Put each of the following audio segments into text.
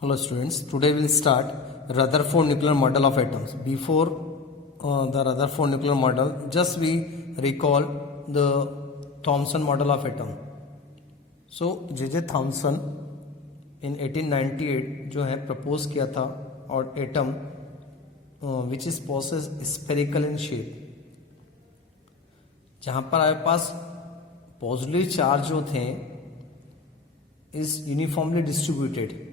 Hello students, today we will start Rutherford nuclear model of atoms. Before the Rutherford nuclear model, just we recall the Thomson model of atom. So J.J. Thomson in 1898 जो है propose किया था और atom which is possess spherical in shape, जहाँ पर आपके पास positive charge जो थे is uniformly distributed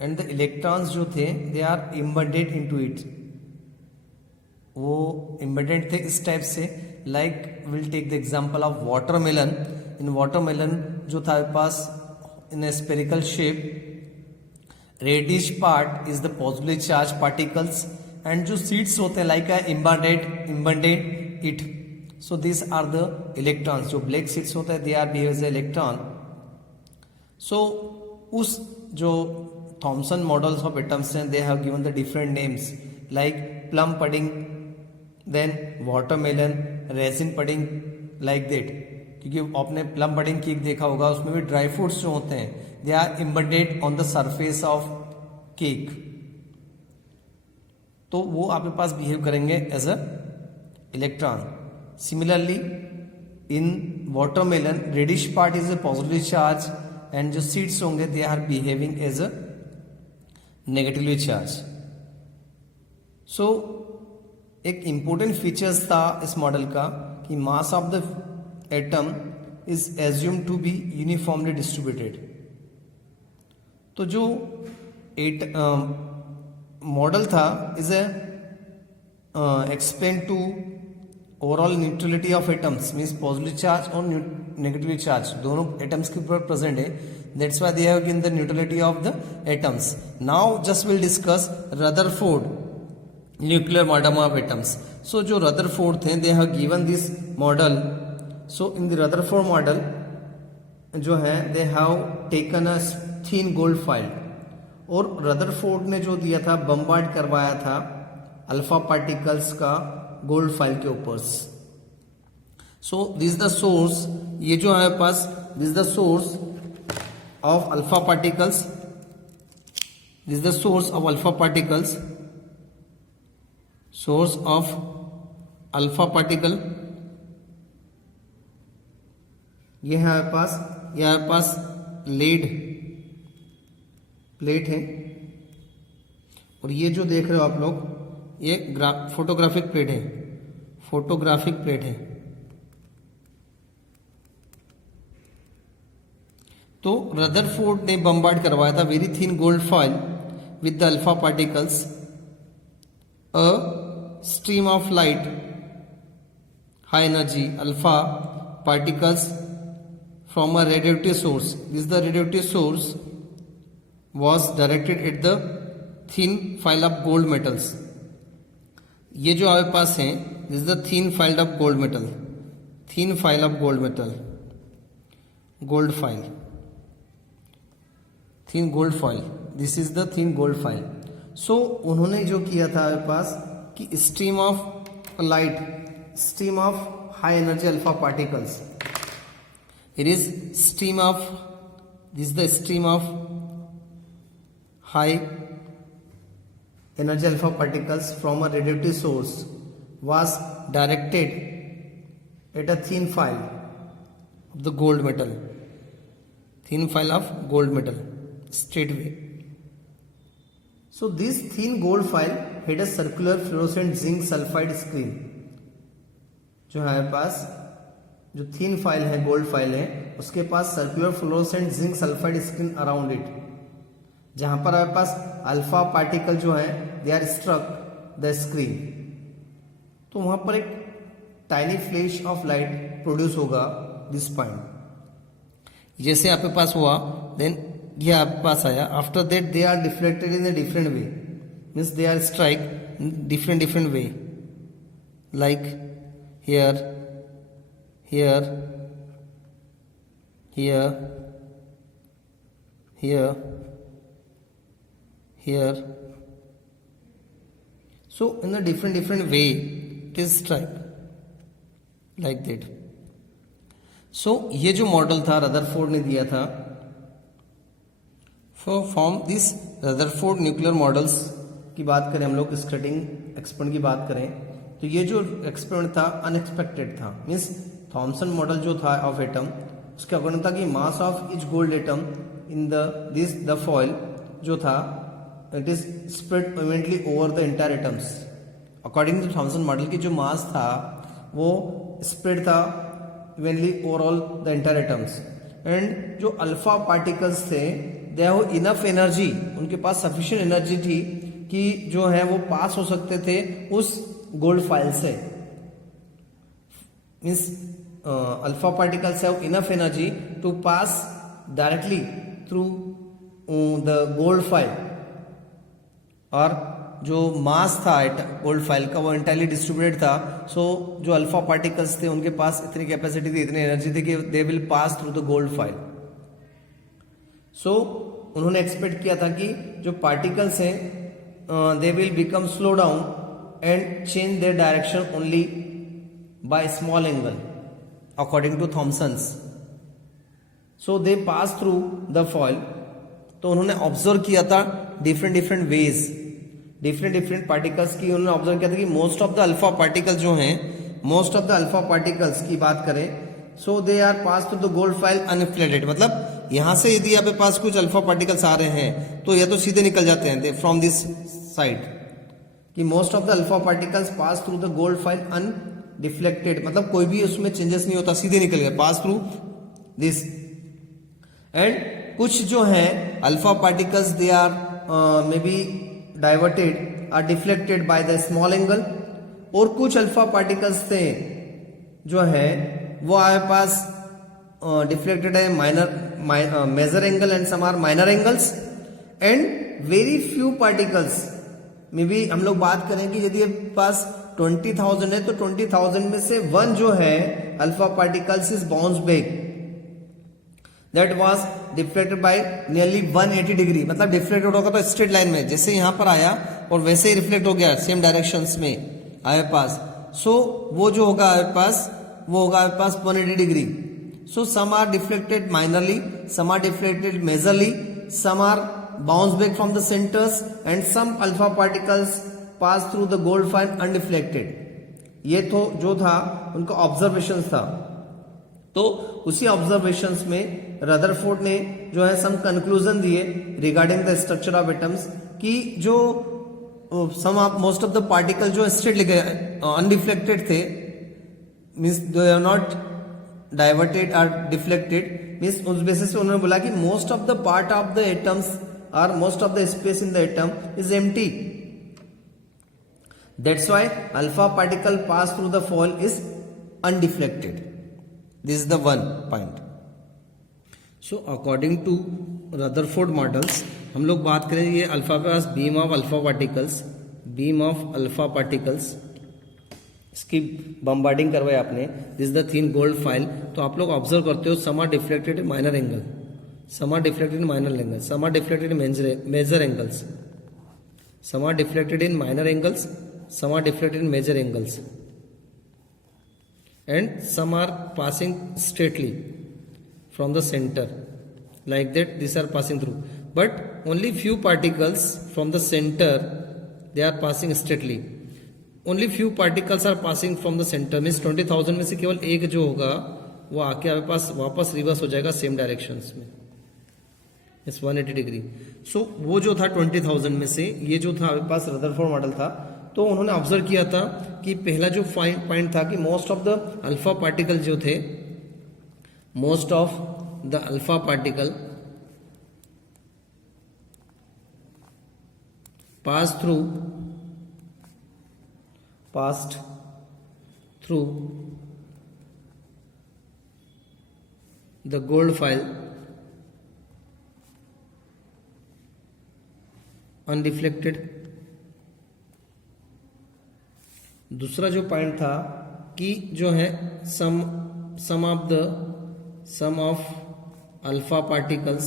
and the electrons जो थे they are embedded into it. वो इम्बेडेड थे इस टाइप से, like will take the example of watermelon. In watermelon जो था पास in a spherical shape, reddish part is the positively charged particles and जो सीड्स होते हैं like embedded it. So this are the electrons. जो black seeds होते हैं they are behave as electron. So उस जो Thomson models of atoms and they have given the different names like plum pudding, then watermelon, resin pudding, like that. क्योंकि आपने plum pudding cake देखा होगा, उसमें भी ड्राई फ्रूट्स जो होते हैं they are embedded on the surface of cake, तो वो आपके पास बिहेव करेंगे as a electron. Similarly in watermelon reddish part is a positive charge and जो सीड्स होंगे they are behaving as a negatively charge. So एक important features था इस मॉडल का कि mass of the atom is assume to be uniformly distributed. तो जो model था is explain to overall neutrality of atoms, means positive charge और negatively charge दोनों एटम्स के ऊपर प्रेजेंट है. That's why they have given the neutrality of the atoms. Now just we'll discuss Rutherford nuclear model of atoms. So जो Rutherford थे they have given this model. So in the Rutherford model जो है they have taken a thin gold foil, और Rutherford ने जो दिया था bombard करवाया था अल्फा पार्टिकल्स का गोल्ड फाइल के ऊपर. सो दिस द सोर्स, ये जो है पास this the source of alpha particles. This is the source of alpha particles. Source of alpha particle. ये है हमारे पास लेड प्लेट है, और ये जो देख रहे हो आप लोग ये फोटोग्राफिक प्लेट है. फोटोग्राफिक प्लेट है. तो रदरफोर्ड ने बम्बार्ड करवाया था very thin gold foil with the alpha particles. A stream of light high energy alpha particles from a radioactive source. This the radioactive source was directed at the thin file of gold metals. ये जो हमारे पास है this the thin foil of gold metal. Thin foil of gold metal, gold foil, thin gold foil. This is the thin gold foil. So उन्होंने जो किया था हमारे पास कि stream of light, stream of high energy alpha particles, it is stream of this the stream of high energy alpha particles from a radioactive source was directed at a thin file of the gold metal, thin file of gold metal straightway. So this thin gold file had a circular fluorescent zinc sulfide screen. जो है हमारे पास जो thin file है, gold file है, उसके पास circular fluorescent zinc sulfide screen around it, जहां पर हमारे पास अल्फा पार्टिकल जो है they are struck the screen. तो वहां पर एक tiny flash of light produce होगा दिस पॉइंट. जैसे आपके पास हुआ देन ये आपके पास आया. After that they are deflected in a different way, means they are strike different way, like here here here here here. So in a different way it is strike like that. So ये जो model था Rutherford ने दिया था so from this Rutherford nuclear models की बात करें, हम लोग स्कैटरिंग एक्सपेरिमेंट की बात करें, तो ये जो एक्सपेरिमेंट था अनएक्सपेक्टेड था। मीन्स थॉमसन मॉडल जो था ऑफ एटम, उसके अकॉर्डिंग था कि mass of each gold atom in the foil जो था it is spread evenly over the entire atoms. According to Thomson model की जो मास था वो स्प्रेड था evenly overall the entire atoms. And जो अल्फा पार्टिकल्स थे दे हैव इनफ एनर्जी, उनके पास सफिशिएंट एनर्जी थी कि जो है वो पास हो सकते थे उस गोल्ड फाइल से। Means alpha particles have enough energy to pass directly through the gold foil, और जो मास था गोल्ड फाइल का वो एंटायरली डिस्ट्रीब्यूटेड था। सो जो अल्फा पार्टिकल्स थे उनके पास इतनी कैपेसिटी थी, इतनी एनर्जी थी कि they will pass through the gold foil. So उन्होंने एक्सपेक्ट किया था कि जो पार्टिकल्स हैं they will become slow down and change their direction only by small angle according to Thomson's. So they pass through the foil. तो उन्होंने observe किया था डिफरेंट वेज, डिफरेंट पार्टिकल्स की उन्होंने ऑब्जर्व किया था कि most of the alpha particles जो हैं, most of the alpha particles की बात करें, so they are pass through the gold foil uninflated. मतलब यहां से यदि आपके पास कुछ अल्फा पार्टिकल्स आ रहे हैं तो या तो सीधे निकल जाते हैं फ्रॉम दिस साइड, कि most of the alpha particles pass through the gold file undeflected, मतलब कोई भी उसमें चेंजेस नहीं होता, सीधे निकल गया पास थ्रू दिस। एंड कुछ जो है alpha particles they are may be diverted or deflected by the small angle, और कुछ अल्फा पार्टिकल्स थे जो है वो आपके पास डिफ्लेक्टेड है minor major angle and some are minor angles. And very few particles may be हम लोग बात करें कि यदि आपके पास 20,000 है तो 20,000 में से वन जो है alpha particles is bounce back, that was deflected by nearly 180 degree. मतलब डिफ्लेक्टेड होगा तो स्ट्रेट लाइन में जैसे यहां पर आया और वैसे ही रिफ्लेक्ट हो गया सेम डायरेक्शंस में आपके पास। सो वो जो होगा आपके पास वो होगा आपके पास 180 degree. So some are deflected minorly, some are deflected majorly, some are bounced back from the centers, and some alpha particles pass through the gold fine undeflected. ये तो जो था उनका ऑब्जर्वेशन था। तो उसी ऑब्जर्वेशंस में रदरफोर्ड ने जो है सम कंक्लूजन दिए regarding the structure of atoms, कि जो some of most of the particle जो स्ट्रेट अनडिफ्लेक्टेड थे, means they are not diverted और डिफ्लेक्टेड, मीन्स उस बेसिस पे उन्होंने बोला कि most of the part of the atoms और most of the space in the atom is empty, that's why alpha particle pass through the foil is undeflected. This is the one point. So according to Rutherford models हम लोग बात करें ये alpha के पास beam of alpha particles इसकी bombarding करवाई आपने, this the thin gold foil. तो आप लोग ऑब्जर्व करते हो some are deflected in minor angle, some are deflected in minor angle, some are deflected in major angles, some are deflected in minor angles, some are deflected in major angles, and some are passing straightly from the centre like that, these are passing through, but only few particles from the center they are passing straightly, only few particles are passing from the center, means 20,000 में से केवल एक जो होगा वो आके आपके पास वापस रिवर्स हो जाएगा सेम डायरेक्शंस में, इस 180 डिग्री। सो वो जो था 20,000 में से ये जो था आपके पास रदरफोर्ड मॉडल था, तो उन्होंने ऑब्जर्व किया था कि पहला जो पॉइंट था कि most of the alpha particle जो थे, most of the alpha particle passed through the gold file undeflected। दूसरा जो पॉइंट था कि जो है सम of alpha particles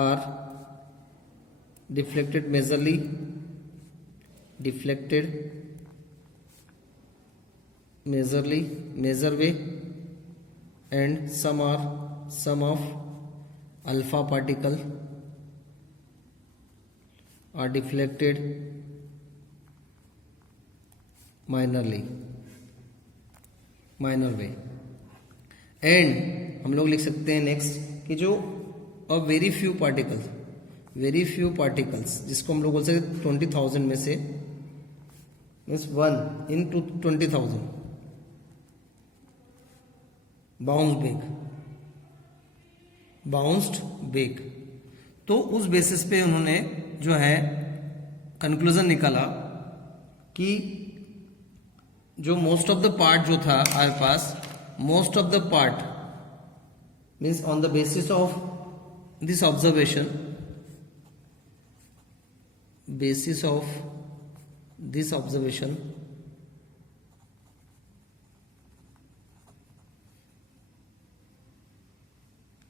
are deflected majorly, major way, and some of alpha particle are deflected minor way. And हम लोग लिख सकते हैं नेक्स्ट कि जो वेरी फ्यू पार्टिकल्स जिसको हम लोग बोल सकते 20,000 में से मीन्स 1 in 20,000 बाउंस्ड बैक। तो उस बेसिस पे उन्होंने जो है कंक्लूजन निकाला कि जो मोस्ट ऑफ द पार्ट जो था हमारे पास, most of the part means on the basis of this observation,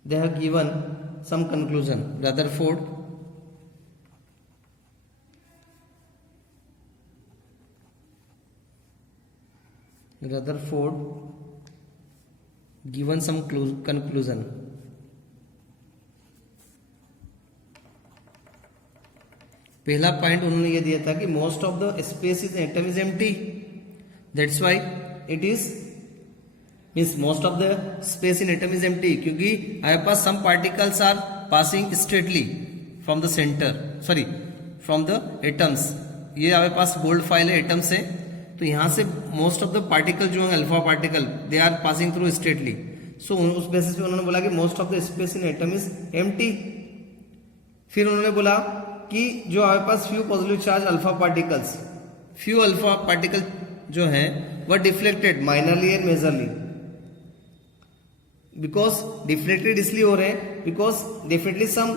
they have given some conclusion. Rutherford given some conclusion. पहला पॉइंट उन्होंने ये दिया था कि most of the space is atom is empty, that's why it is means most of the space in atom is empty, क्योंकि हमारे पास some particles are passing straightly from the centre, sorry from the atoms. ये हमारे पास gold foil है atom से, तो यहां से मोस्ट ऑफ द पार्टिकल जो है alpha particle they are passing through straightly. So उस बेसिस पे उन्होंने बोला कि most of the space in atom is empty. फिर उन्होंने बोला कि जो हमारे पास few positive charge alpha particle जो है वह deflected minorly and majorly. Because deflected इसलिए हो रहे हैं बिकॉज डेफिनेटली सम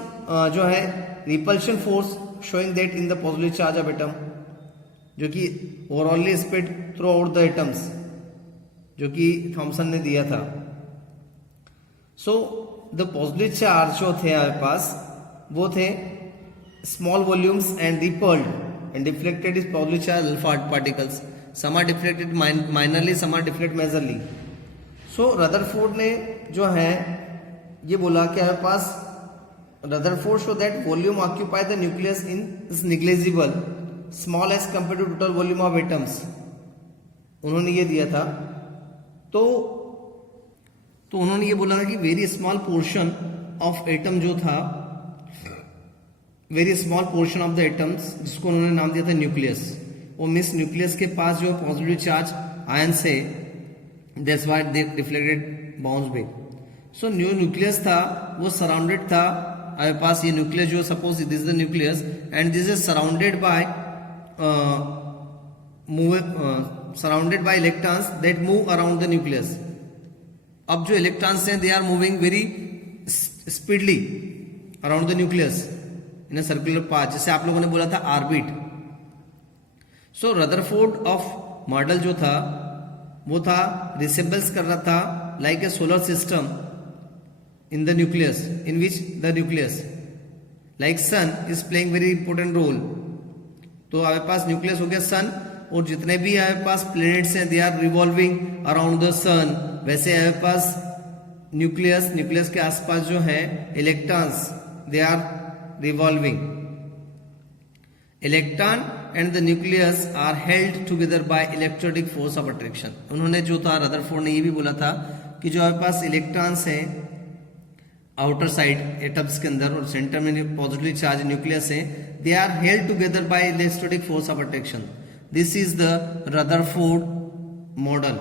जो है repulsion force showing that in the positive charge of atom, जो कि overall spread through out the atoms, जो कि थॉमसन ने दिया था। सो द पॉजिटिव चार्ज जो थे हमारे पास वो थे small volumes and repelled and deflected is positive charge alpha particles. Some are deflected minorly, some are deflect majorly. So Rutherford ने जो है ये बोला कि हमारे पास Rutherford show that volume occupy the nucleus in is negligible small as compare to total volume of atoms, उन्होंने ये दिया था। तो उन्होंने ये बोला था कि very small portion of atom जो था, very small portion of the atoms जिसको उन्होंने नाम दिया था न्यूक्लियस, वो मिस न्यूक्लियस के पास जो पॉजिटिव चार्ज आयन से that's why they deflected bounce back. So new nucleus था वो सराउंडेड था हमारे पास, ये न्यूक्लियस जो suppose this is the nucleus and this is surrounded by electrons that move around the nucleus. अब जो इलेक्ट्रॉन्स हैं they are moving very speedly around the nucleus in a circular path, जैसे आप लोगों ने बोला था orbit. So Rutherford of model जो था वो था रिसेम्बल्स कर रहा था like a solar system in the nucleus, in which the nucleus like sun is playing very important role. तो हमारे पास न्यूक्लियस हो गया सन, और जितने भी हमारे पास प्लैनेट्स हैं they are revolving around the sun. वैसे हमारे पास न्यूक्लियस के आसपास जो है electrons they are revolving. Electron and the nucleus are held together by electrostatic force of attraction. उन्होंने जो था रदरफोर्ड ने ये भी बोला था कि जो हमारे पास इलेक्ट्रॉन्स हैं आउटर साइड एटम्स के अंदर और सेंटर में पॉजिटिवली चार्ज न्यूक्लियस है, they are held together by electrostatic force of attraction. This is the Rutherford model.